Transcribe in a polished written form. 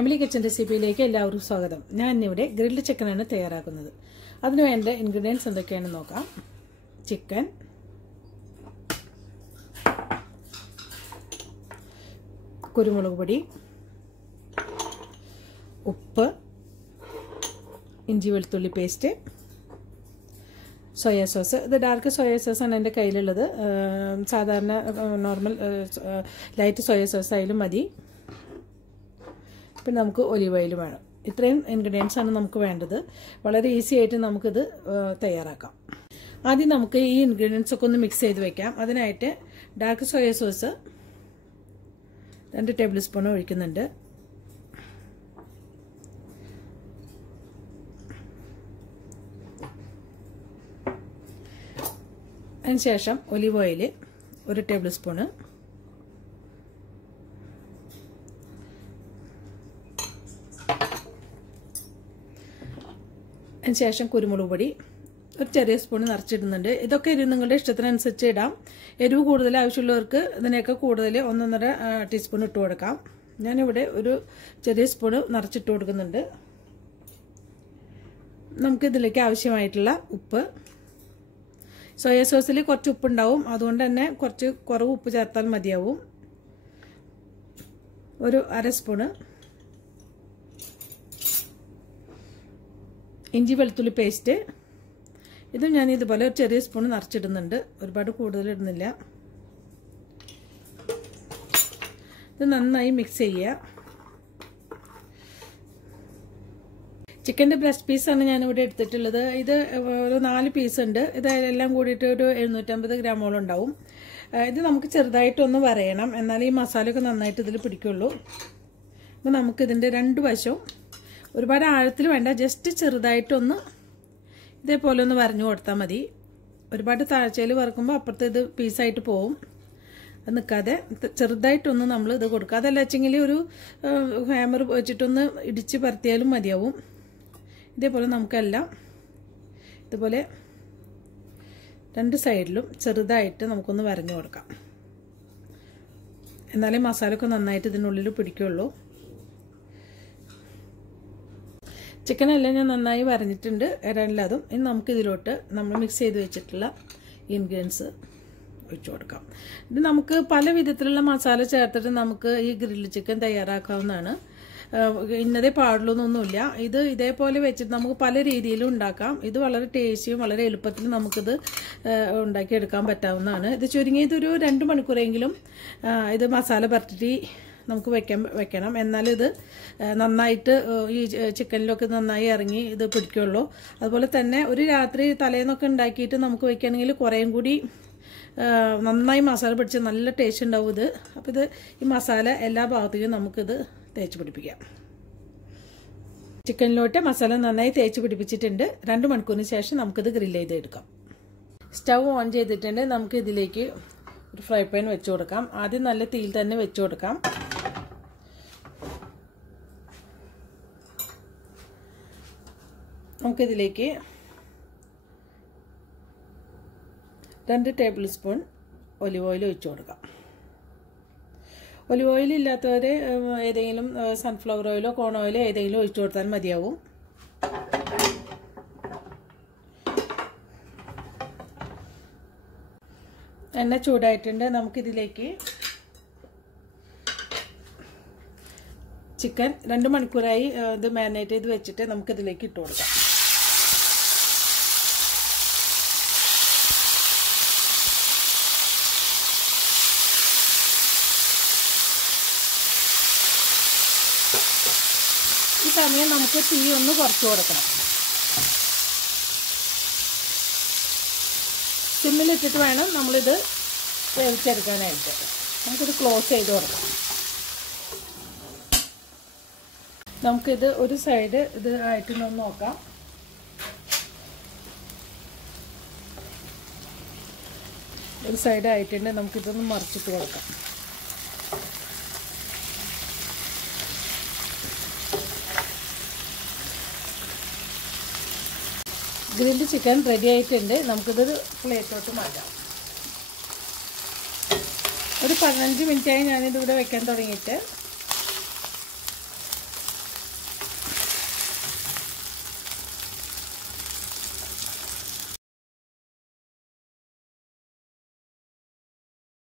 Family kitchen റെസിപ്പിയിലേക്ക് എല്ലാവർക്കും സ്വാഗതം. ഞാൻ ഇവിടെ ഗ്രിൽഡ് ചിക്കനാണ് തയ്യാറാക്കുന്നത്. അതിനു വേണ്ട ഇൻഗ്രീഡിയൻസ് എന്തൊക്കെയാണെന്ന് നോക്കാം. ചിക്കൻ, കുരുമുളക് പൊടി, ഉപ്പ്, ഇഞ്ചി വെളുത്തുള്ളി പേസ്റ്റ്, സോയ സോസ്. ഇത് ഡാർക്ക് സോയ സോസാണ് എൻ്റെ കയ്യിലുള്ളത്. സാധാരണ നോർമൽ ലൈറ്റ് സോയ സോസ് ആയാലും മതി. പിന്നെ നമുക്ക് ഒലിവ് ഓയിൽ വേണം. ഇത്രയും ഇൻഗ്രീഡിയൻസ് ആണ് നമുക്ക് വേണ്ടത്. വളരെ ഈസി ആയിട്ട് നമുക്കിത് തയ്യാറാക്കാം. ആദ്യം നമുക്ക് ഈ ഇൻഗ്രീഡിയൻസ് ഒക്കെ ഒന്ന് മിക്സ് ചെയ്ത് വെക്കാം. അതിനായിട്ട് dark soya sauce 2 tablespoon ഒഴിക്കുന്നുണ്ട്. അതിനുശേഷം ഒലിവ് ഓയിൽ 1 ടേബിൾ സ്പൂണ്, അതിനുശേഷം കുരുമുളക് പൊടി 1 ചെറിയ സ്പൂൺ നിറച്ചിടുന്നുണ്ട്. ഇതൊക്കെ നിങ്ങളുടെ ഇഷ്ടത്തിനനുസരിച്ച് ഇടാം. എരിവ് കൂടുതൽ ആവശ്യമുള്ളവർക്ക് ഇതിനൊക്കെ കൂടുതൽ 1.5 ടീസ്പൂൺ ഇട്ട് കൊടുക്കാം. ഞാനിവിടെ 1 ചെറിയ സ്പൂൺ നിറച്ചിട്ട് കൊടുക്കുന്നുണ്ട്. നമുക്കിതിലേക്ക് ആവശ്യമായിട്ടുള്ള ഉപ്പ്, സോയ സോസിൽ കുറച്ച് ഉപ്പുണ്ടാവും, അതുകൊണ്ട് തന്നെ കുറച്ച് കുറവ് ഉപ്പ് ചേർത്താൽ മതിയാവും. 1/2 സ്പൂണ് ഇഞ്ചി വെളുത്തുള്ളി പേസ്റ്റ്. ഇതും ഞാൻ ഇതുപോലെ 1 ചെറിയ സ്പൂൺ നിറച്ചിടുന്നുണ്ട്. ഒരുപാട് കൂടുതൽ ഇടുന്നില്ല. ഇത് നന്നായി മിക്സ് ചെയ്യുക. ചിക്കൻ്റെ ബ്രസ്റ്റ് പീസാണ് ഞാനിവിടെ എടുത്തിട്ടുള്ളത്. ഇത് ഒരു 4 പീസ് ഉണ്ട്. ഇതെല്ലാം കൂടിയിട്ട് ഒരു 750 ഗ്രാമോളം ഉണ്ടാവും. ഇത് നമുക്ക് ചെറുതായിട്ടൊന്ന് വരയണം, എന്നാലേ ഈ മസാലയൊക്കെ നന്നായിട്ട് ഇതിൽ പിടിക്കുള്ളൂ. അപ്പോൾ നമുക്കിതിൻ്റെ 2 വശവും ഒരുപാട് ആഴത്തിൽ വേണ്ട, ജസ്റ്റ് ചെറുതായിട്ടൊന്ന് ഇതേപോലെ ഒന്ന് വരഞ്ഞു കൊടുത്താൽ മതി. ഒരുപാട് താഴ്ചയിൽ വറക്കുമ്പോൾ അപ്പുറത്ത് ഇത് പീസായിട്ട് പോവും. അത് നിൽക്കാതെ ചെറുതായിട്ടൊന്ന് നമ്മൾ ഇത് കൊടുക്കുക. അതല്ല വെച്ചെങ്കിൽ ഒരു ഹാമർ വെച്ചിട്ടൊന്ന് ഇടിച്ച് പരത്തിയാലും മതിയാവും. ഇതേപോലെ നമുക്കെല്ലാം ഇതുപോലെ 2 സൈഡിലും ചെറുതായിട്ട് നമുക്കൊന്ന് വരഞ്ഞു കൊടുക്കാം. എന്നാലേ മസാലയൊക്കെ നന്നായിട്ട് ഇതിനുള്ളിൽ പിടിക്കുള്ളൂ. ചിക്കനെല്ലാം ഞാൻ നന്നായി വരഞ്ഞിട്ടുണ്ട് എല്ലാതും. ഇനി നമുക്കിതിലോട്ട് നമ്മൾ മിക്സ് ചെയ്ത് വെച്ചിട്ടുള്ള ഇൻഗ്രീഡിയൻസ് ഒഴിച്ചു കൊടുക്കാം. ഇത് നമുക്ക് പല വിധത്തിലുള്ള മസാല ചേർത്തിട്ട് നമുക്ക് ഈ ഗ്രിൽഡ് ചിക്കൻ തയ്യാറാക്കാവുന്നതാണ്. ഇന്നതേ പാടുള്ളൂന്നൊന്നുമില്ല. ഇത് ഇതേപോലെ വെച്ചിട്ട് നമുക്ക് പല രീതിയിലും ഉണ്ടാക്കാം. ഇത് വളരെ ടേസ്റ്റിയും വളരെ എളുപ്പത്തിൽ നമുക്കിത് ഉണ്ടാക്കിയെടുക്കാൻ പറ്റാവുന്നതാണ്. ഇത് ചുരുങ്ങിയതൊരു 2 മണിക്കൂറെങ്കിലും ഇത് മസാല പരട്ടി നമുക്ക് വെക്കണം. എന്നാലും ഇത് നന്നായിട്ട് ഈ ചിക്കനിലൊക്കെ നന്നായി ഇറങ്ങി ഇത് പിടിക്കുള്ളൂ. അതുപോലെ തന്നെ ഒരു രാത്രി തലേന്നൊക്കെ ഉണ്ടാക്കിയിട്ട് നമുക്ക് വെക്കുകയാണെങ്കിൽ കുറേയും കൂടി നന്നായി മസാല പിടിച്ച് നല്ല ടേസ്റ്റ് ഉണ്ടാവും ഇത്. അപ്പോൾ ഇത് ഈ മസാല എല്ലാ ഭാഗത്തേക്കും നമുക്കിത് തേച്ച് പിടിപ്പിക്കാം. ചിക്കനിലോട്ട് മസാല നന്നായി തേച്ച് പിടിപ്പിച്ചിട്ടുണ്ട്. 2 മണിക്കൂറിന് ശേഷം നമുക്കിത് ഗ്രില്ല് ചെയ്തെടുക്കാം. സ്റ്റവ് ഓൺ ചെയ്തിട്ടുണ്ട്. നമുക്ക് ഇതിലേക്ക് ഒരു ഫ്രൈ പാൻ വെച്ച് കൊടുക്കാം. ആദ്യം നല്ല തീയിൽ തന്നെ വെച്ച് കൊടുക്കാം. നമുക്കിതിലേക്ക് 2 ടേബിൾ സ്പൂൺ ഒലിവ് ഓയിൽ ഒഴിച്ചു കൊടുക്കാം. ഒലിവ് ഓയിൽ ഇല്ലാത്തവർ ഏതെങ്കിലും സൺഫ്ലവർ ഓയിലോ കോൺ ഓയിലോ ഏതെങ്കിലും ഒഴിച്ചു കൊടുത്താൽ മതിയാവും. എണ്ണ ചൂടായിട്ടുണ്ട്. നമുക്കിതിലേക്ക് ചിക്കൻ 2 മണിക്കൂറായി ഇത് മാരിനേറ്റ് ചെയ്ത് വെച്ചിട്ട് നമുക്കിതിലേക്ക് ഇട്ട് കൊടുക്കാം. ഈ സമയം നമുക്ക് തീ ഒന്ന് കുറച്ച് കൊടുക്കണം. സിമ്മിലിട്ടിട്ട് വേണം നമ്മളിത് വേവിച്ചെടുക്കാനായിട്ട്. നമുക്കിത് ക്ലോസ് ചെയ്ത് കൊടുക്കാം. നമുക്കിത് ഒരു സൈഡ് ഇത് ആയിട്ടൊന്ന് നോക്കാം. ഒരു സൈഡ് ആയിട്ടുണ്ട്. നമുക്കിതൊന്ന് മറിച്ചിട്ട് കൊടുക്കാം. ഗ്രിൽഡ് ചിക്കൻ റെഡി ആയിട്ടുണ്ട്. നമുക്കിതൊരു പ്ലേറ്റോട്ട് മാറ്റാം. ഒരു 15 മിനിറ്റായി ഞാനിതിവിടെ വെക്കാൻ തുടങ്ങിയിട്ട്.